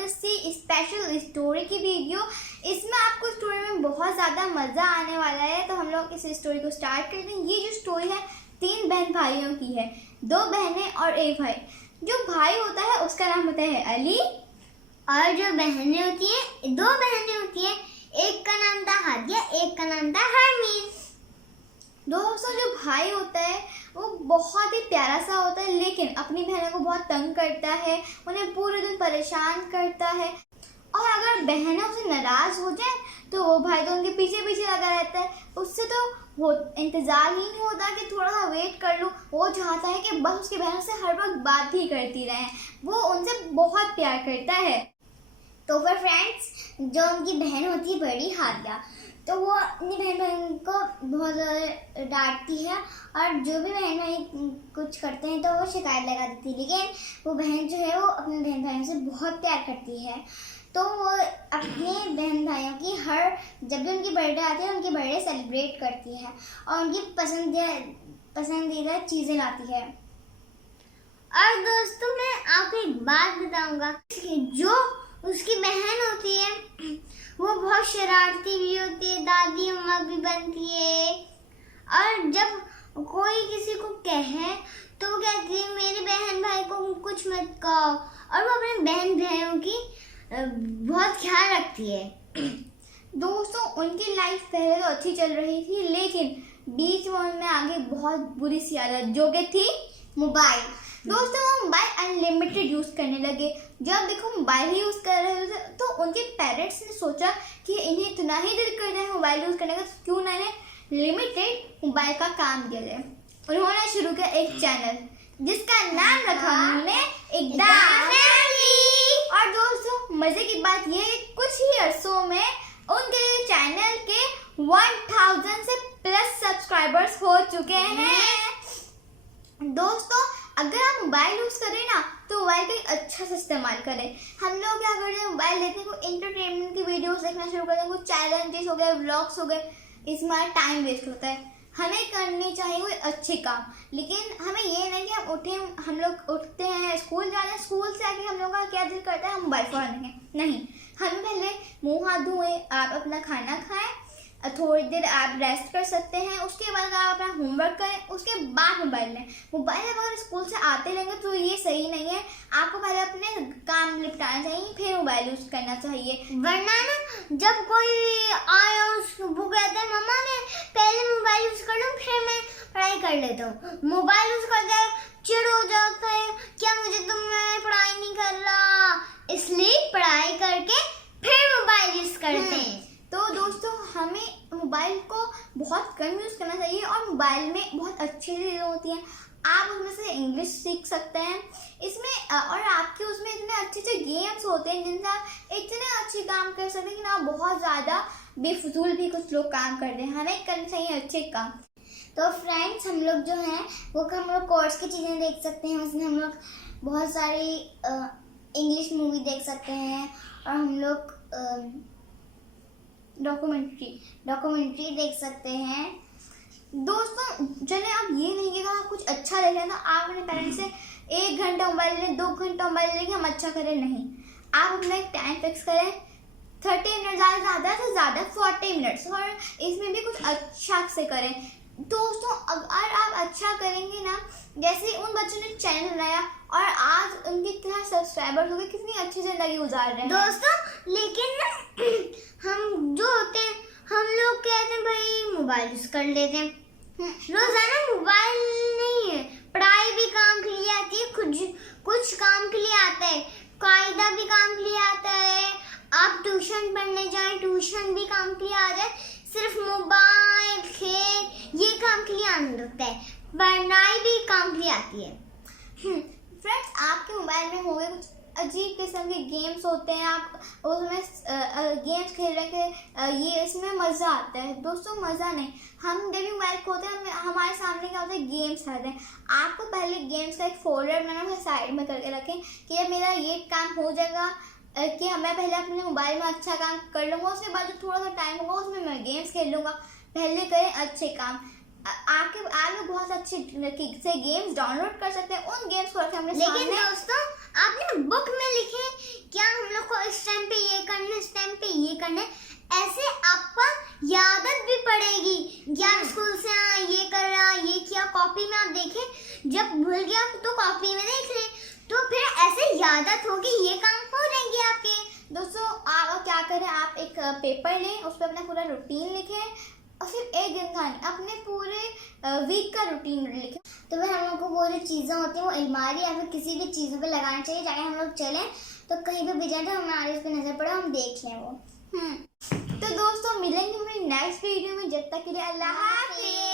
ज़बरदस्ती special story की video. इसमें आपको स्टोरी में बहुत ज़्यादा मज़ा आने वाला है। तो हम लोग इस स्टोरी को स्टार्ट करते हैं। ये जो स्टोरी है 3 बहन भाइयों की है, 2 बहनें और 1 भाई। जो भाई होता है उसका नाम होता है अली, और जो बहनें होती हैं 2 बहनें होती हैं, एक का नाम था हादिया, एक का नाम था हरमीन। दोस्तों जो भाई होता है वो बहुत ही प्यारा सा होता है, लेकिन अपनी बहनों को बहुत तंग करता है, उन्हें पूरे दिन परेशान करता है। और अगर बहनें उससे नाराज हो जाए तो वो भाई तो उनके पीछे पीछे लगा रहता है। उससे तो वो इंतज़ार ही नहीं होता कि थोड़ा सा वेट कर लूँ। वो चाहता है कि बस उसकी बहनों से हर वक्त बात ही करती रहें। वो उनसे बहुत प्यार करता है। तो फिर फ्रेंड्स, जो उनकी बहन होती है बड़ी हादिया, तो वो अपनी बहन भाई को बहुत ज़्यादा डांटती है, और जो भी बहन भाई कुछ करते हैं तो वो शिकायत लगा देती है। लेकिन वो बहन जो है वो अपने बहन भाइयों से बहुत प्यार करती है। तो वो अपने बहन भाइयों की जब भी उनकी बर्थडे आती है उनकी बर्थडे सेलिब्रेट करती है और उनकी पसंदीदा चीज़ें लाती है। और दोस्तों, मैं आपको एक बात बताऊंगा, जो उसकी बहन होती है वो बहुत शरारती भी होती है, दादी अम्मा भी बनती है। और जब कोई किसी को कहे तो वो कहती है मेरे बहन भाई को कुछ मत कहो, और वो अपने बहन भाइयों की बहुत ख्याल रखती है। दोस्तों उनकी लाइफ पहले तो अच्छी चल रही थी, लेकिन बीच में उनमें आगे बहुत बुरी सी आदत, जो कि थी मोबाइल। दोस्तों वो मोबाइल अनलिमिटेड यूज़ करने लगे। जब देखो मोबाइल ही यूज़ कर रहे थे तो उनके पेरेंट्स ने सोचा कि इन्हें इतना ही दिल करता है मोबाइल यूज़ करने का, तो क्यों ना इन्हें लिमिटेड मोबाइल का काम दिया जाए। उन्होंने शुरू किया एक चैनल जिसका नाम रखा उन्होंने इकदार फैमिली। और दोस्तों मज़े की बात ये है कुछ ही अरसों में उनके चैनल के 1000 से प्लस सब्सक्राइबर्स हो चुके हैं। दोस्तों अगर आप मोबाइल यूज़ करें ना तो मोबाइल का एक अच्छा से इस्तेमाल करें। हम लोग क्या करते हैं, मोबाइल लेते हैं, कोई एंटरटेनमेंट की वीडियोस देखना शुरू करते हैं, कुछ चैलेंजेस हो गए, व्लॉग्स हो गए, इसमें हमारा टाइम वेस्ट होता है। हमें करनी चाहिए कोई अच्छे काम, लेकिन हमें ये नहीं कि हम लोग उठते हैं स्कूल जाते हैं, स्कूल से आके हम लोग का क्या दिल करता है हम मोबाइल फोन देखें। नहीं, हमें पहले मुँह हाथ धोएं, आप अपना खाना खाएँ, थोड़ी देर आप रेस्ट कर सकते हैं, उसके बाद आप अपना होमवर्क करें, उसके बाद मोबाइल लें। मोबाइल अगर स्कूल से आते रहेंगे तो ये सही नहीं है। आपको पहले अपने काम निपटाना चाहिए, फिर मोबाइल यूज़ करना चाहिए। वरना ना जब कोई आया वो कहते हैं मम्मा मैं पहले मोबाइल यूज़ कर लूँ फिर मैं पढ़ाई कर लेता हूँ। मोबाइल यूज़ करके चिढ़ हो जाता है, क्या मुझे मैं पढ़ाई नहीं कर रहा, इसलिए पढ़ाई करके फिर मोबाइल यूज़ करते हैं। तो दोस्तों हमें मोबाइल को बहुत कम यूज़ करना चाहिए, और मोबाइल में बहुत अच्छी चीज़ें होती हैं। आप उसमें से इंग्लिश सीख सकते हैं इसमें, और आपके उसमें इतने अच्छे अच्छे गेम्स होते हैं जिनसे आप इतने अच्छे काम कर सकते हैं कि आप बहुत ज़्यादा बेफजूल भी कुछ लोग काम करते हैं। हमें करना चाहिए अच्छे काम। तो फ्रेंड्स, हम लोग जो हैं वो हम लोग कोर्स की चीज़ें देख सकते हैं, उसमें हम लोग बहुत सारी इंग्लिश मूवी देख सकते हैं, और हम लोग डॉक्यूमेंट्री देख सकते हैं। दोस्तों चले आप ये नहीं कि आप कुछ अच्छा देख रहे हैं तो आप अपने पेरेंट्स से 1 घंटा मोबाइल लें, 2 घंटा मोबाइल लें कि हम अच्छा करें। नहीं, आप अपना एक टाइम फिक्स करें, 30 मिनट ज़्यादा से ज़्यादा 40 मिनट्स, और इसमें भी कुछ अच्छा से करें। दोस्तों अगर आप अच्छा करेंगे ना, जैसे उन बच्चों ने चैनल बनाया और आज उनकी इतना सब्सक्राइबर्स हो गए, कितनी अच्छी ज़िंदगी गुजार रहे हैं दोस्तों। लेकिन ना हम जो होते हैं हम लोग कहते हैं भाई मोबाइल यूज़ कर लेते हैं। रोजाना मोबाइल नहीं है, पढ़ाई भी काम के लिए आती है, कुछ काम के लिए आता है, कायदा भी काम के लिए आता है। आप ट्यूशन पढ़ने जाएं, ट्यूशन भी काम के लिए आ जाए। सिर्फ मोबाइल खेल ये काम के लिए आने लगता है, पढ़ाई भी काम के लिए आती है। फ्रेंड्स आपके मोबाइल में हो गए कुछ अजीब किस्म के गेम्स होते हैं, आप उसमें गेम्स खेल रहे थे, ये इसमें मज़ा आता है। दोस्तों मज़ा नहीं, हम जब भी मोबाइल खोलते हैं हमारे सामने क्या होता है, गेम्स आते हैं। आपको पहले गेम्स का एक फोल्डर बनाना, साइड में करके रखें कि जब मेरा ये काम हो जाएगा कि मैं पहले अपने मोबाइल में अच्छा काम कर लूँगा, उसके बाद जो थोड़ा सा टाइम होगा उसमें मैं गेम्स खेल लूँगा। पहले करें अच्छे काम। आके आप लोग बहुत अच्छे से गेम्स डाउनलोड कर सकते हैं, उन गेम्स को रखें हमने लेकिन सामने। दोस्तों आपने बुक में लिखे क्या हम लोग को इस टाइम पे ये करना है, इस टाइम पे ये करना है, ऐसे आपका यादत भी पड़ेगी कि आप स्कूल से ये कर रहा, ये किया, कॉपी में आप देखें, जब भूल गया तो कॉपी में देख लें, तो फिर ऐसे यादत होगी, ये काम हो जाएंगे आपके। दोस्तों आप क्या करें, आप एक पेपर लें, उस पर अपना पूरा रूटीन लिखें और सिर्फ एक दिन का नहीं, अपने पूरे वीक का रूटीन लिखें। तो फिर हम लोग को वो जो चीज़ें होती हैं वो अलमारी या फिर किसी भी चीज़ों पे लगाना चाहिए, चाहे हम लोग चलें तो कहीं पे भी जाए तो हमारे उस पर नजर पड़े, हम देख लें वो। तो दोस्तों मिलेंगे हमारी नेक्स्ट वीडियो में, जब तक के लिए अल्लाह हाफिज़।